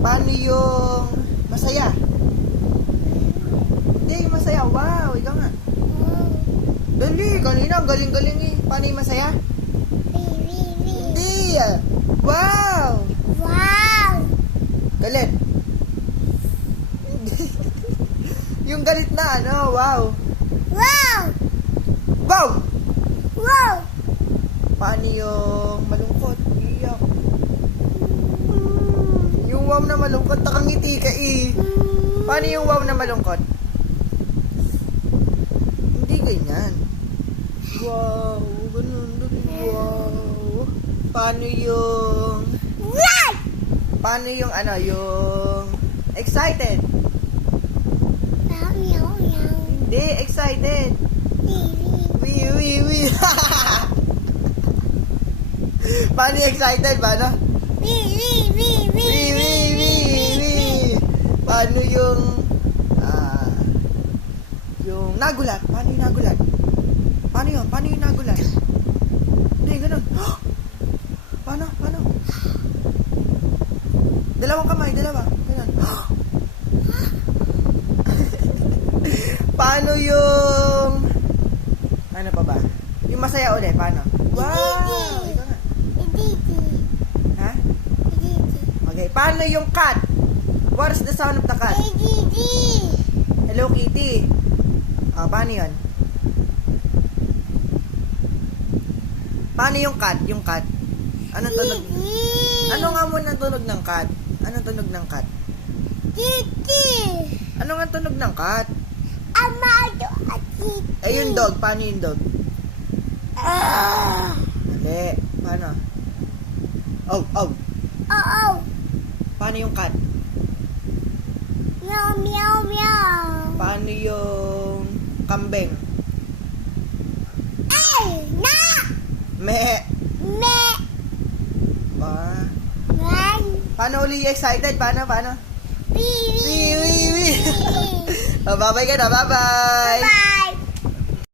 Paano yung masaya? Hindi, yung masaya. Wow, ikaw nga. Dali, kanina, ang galing-galing eh. Paano yung masaya? Hindi. Wow. Wow! Galit. Yung galit na ano, wow. Wow! Wow! Wow! Paano yung malungkot? Iyak. Yung wow na malungkot, nakangiti ka eh. Paano yung wow na malungkot? Hindi ganyan. Wow, ganun, wow. Paano yung... Wow! Paano yung ano, yung... Excited? Meow, meow, meow. Hindi, excited. Wee. Paano yung excited? Paano? Wee. Paano yung... yung nagulat? Paano yung nagulat? Paano yun? Paano yung nagulat? Hindi, ganun. Paano? Dalawang kamay, dalawa. Ganun. Paano yung... Ano pa ba? Yung masaya ulit, paano? Wow! Ikaw nga. Ha? Okay, paano yung cat? What is the sound of the cat? Hello, Kitty. Paano yun? Paano yung cat? Yung cat? Anong tunog? Ano nga muna ang tunog ng cat? Anong tunog ng cat? Ano nga tunog ng cat? Amado at Eh, yung dog. Paano yung dog? Mali. Paano? Oh. Oo. Paano yung cat? Meow, meow, meow. Paano yung kambing? Ay! Na! Me. Me! Ah. Man! Paano uli excited? Paano? Wee! Wee. Bye-bye ka na. Bye-bye. Bye!